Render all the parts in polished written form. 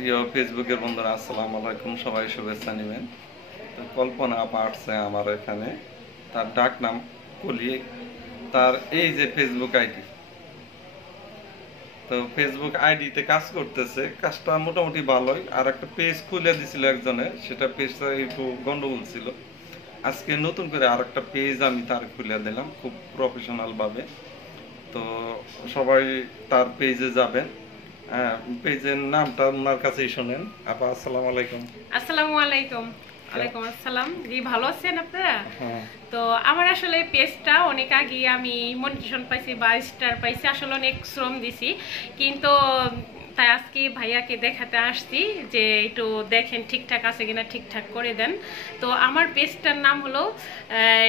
প্রিয় ফেসবুকের বন্ধুরা, আসসালামু আলাইকুম। সবাই শুভেচ্ছা নেবেন। তো কল্পনা আপা আসছে আমার এখানে, তার ডাক নাম কলি। তার এই যে ফেসবুক আইডি, তো ফেসবুক আইডিতে কাজ করতেছে, কাজটা মোটামুটি ভালোই। আর একটা পেজ খুলে দিছিল একজনের, সেটা পেজটা একটু গন্ডগোল ছিল। আজকে নতুন করে আর একটা পেজ আমি তার খুলে দিলাম খুব প্রফেশনাল ভাবে। তো সবাই তার পেজে যাবেন। পেজের নামটা ওনার কাছেই শোনেন। আপা আসসালামু আলাইকুম। আসসালামু আলাইকুম। ওয়ালাইকুম আসসালাম। জি, ভালো আছেন আপনারা? হ্যাঁ। তো আমার আসলে পেজটা অনেক আগে আমি মনিটেশন পাইছি বা স্টার পাইছি, আসলে অনেক শ্রম দিছি, কিন্তু তাই আজকে ভাইয়াকে দেখাতে আসছি যে একটু দেখেন ঠিকঠাক আছে কিনা, ঠিকঠাক করে দেন। তো আমার পেজটার নাম হলো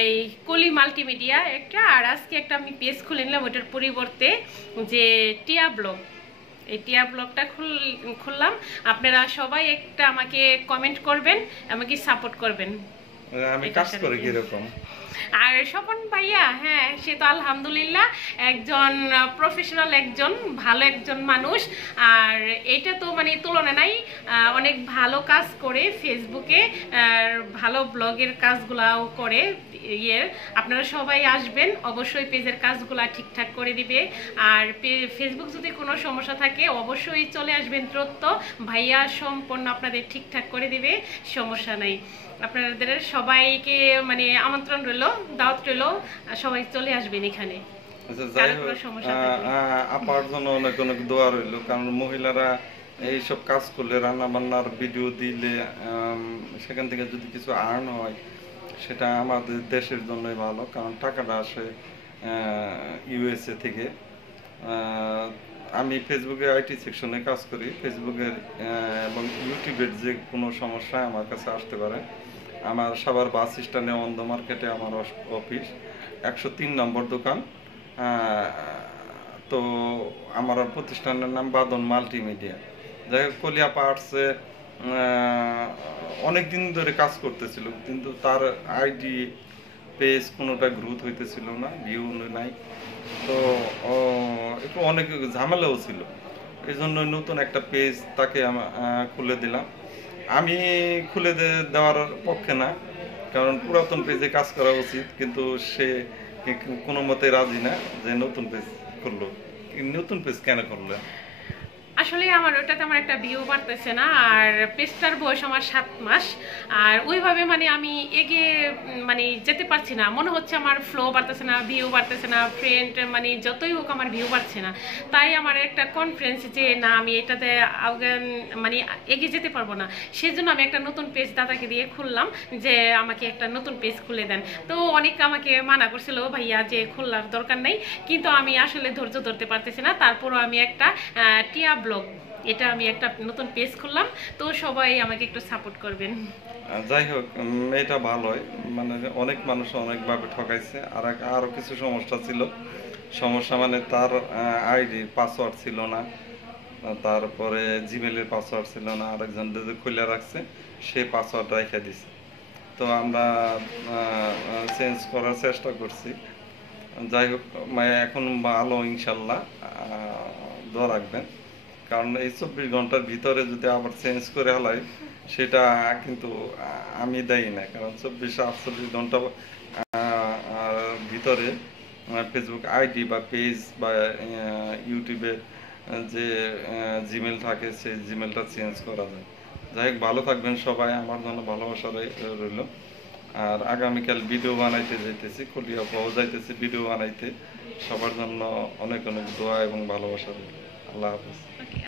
এই কলি মাল্টিমিডিয়া একটা, আর আজকে একটা আমি পেজ খুলে নিলাম ওইটার পরিবর্তে, যে টিয়া ব্লগ। এই টিয়া ব্লগটা খুললাম। আপনারা সবাই একটা আমাকে কমেন্ট করবেন, আমাকে সাপোর্ট করবেন। আমি কাজ করি কিরকম? আর স্বপন ভাইয়া, হ্যাঁ, সে তো আলহামদুলিল্লাহ একজন প্রফেশনাল, একজন ভালো একজন মানুষ। আর এটা তো মানে তুলনা নাই, অনেক ভালো কাজ করে ফেসবুকে, আর ভালো ব্লগের কাজগুলাও করে। আপনারা সবাই আসবেন, অবশ্যই পেজের কাজগুলা ঠিকঠাক করে দিবে। আর ফেসবুক যদি কোনো সমস্যা থাকে অবশ্যই চলে আসবেন দ্রুত, ভাইয়া সম্পূর্ণ আপনাদের ঠিকঠাক করে দিবে, সমস্যা নাই। আপনাদের সবাইকে মানে আমন্ত্রণ রইল, দাওয়াত রইল, সবাই চলে আসবেন এখানে। আচ্ছা, যাই হোক, আপার জন্য অনেক অনেক দোয়া রইল। কারণ মহিলারা এইসব কাজ করলে, রান্না বান্নার ভিডিও দিলে, সেখান থেকে যদি কিছু আর্ন হয়, সেটা আমাদের দেশের জন্যই ভালো। কারণ টাকাটা আসে ইউএসএ থেকে। আমি ফেসবুকে আইটি সেকশনে কাজ করি। ফেসবুকের এবং ইউটিউবের যে কোনো সমস্যায় আমার কাছে আসতে পারে। আমার সবার বাস স্ট্যান্ডে অন্ধ মার্কেটে আমার অফিস, 103 নম্বর দোকান। তো আমার প্রতিষ্ঠানের নাম বাদন মাল্টিমিডিয়া। যাই হোক, কলিয়া পার্টসে অনেক দিন ধরে কাজ করতেছিল, কিন্তু তার আইডি পেজ কোনোটা গ্রোথ হইতেছিল না, ভিউ নাই। তো একটু অনেক ঝামেলাও ছিল। এই জন্য নতুন একটা পেজ তাকে খুলে দিলাম। আমি খুলে দেওয়ার পক্ষে না, কারণ পুরাতন পেজে কাজ করা উচিত, কিন্তু সে কোনো মতে রাজি না যে নতুন পেজ করলো। নতুন পেজ কেন করলো? আসলে আমার ওটাতে আমার একটা ভিউ বাড়তেছে না, আর পেজটার বয়স আমার 7 মাস। আর ওইভাবে মানে আমি এগিয়ে মানে যেতে পারছি না, মনে হচ্ছে আমার ফ্লো বাড়তেছে না, ভিউ বাড়তেছে না, ফ্রেন্ড মানে যতই হোক আমার ভিউ বাড়ছে না। তাই আমার একটা কনফিডেন্স যে না, আমি এটাতে মানে এগিয়ে যেতে পারবো না। সেজন্য আমি একটা নতুন পেজ দাদাকে দিয়ে খুললাম, যে আমাকে একটা নতুন পেজ খুলে দেন। তো অনেক আমাকে মানা করছিল ভাইয়া যে খোলার দরকার নেই, কিন্তু আমি আসলে ধৈর্য ধরতে পারতেছি না। তারপরও আমি একটা টিয়া ব্লগ, এটা আমি একটা নতুন পেজ খুললাম। তো সবাই আমাকে একটু সাপোর্ট করবেন। যাই হোক, এটা ভালোই। মানে অনেক মানুষ অনেকভাবে ঠকাইছে। আর আরও কিছু সমস্যা ছিল। সমস্যা মানে তার আইডির পাসওয়ার্ড ছিল না, তারপরে জিমেলের পাসওয়ার্ড ছিল না। আরেকজন যদি খুলে রাখছে, সে পাসওয়ার্ড রেখে দিছে। তো আমরা চেঞ্জ করার চেষ্টা করছি। যাই হোক, এখন ভালো ইনশাল্লাহ। দোয়া রাখবেন, কারণ এই 24 ঘন্টার ভিতরে যদি আবার চেঞ্জ করে হলাই, সেটা কিন্তু আমি দেই না। কারণ 24-48 ঘন্টা ভিতরে ফেসবুক আইডি বা পেজ বা ইউটিউবের যে জিমেল থাকে, সেই জিমেলটা চেঞ্জ করা যায়। যাই হোক, ভালো থাকবেন সবাই। আমার জন্য ভালোবাসা রইল। আর আগামীকাল ভিডিও বানাইতে যাইতেছি, কলিয়া পাওয়া যাইতেছি ভিডিও বানাইতে। সবার জন্য অনেক অনেক দোয়া এবং ভালোবাসা রইল। আল্লাহ হাফেজ।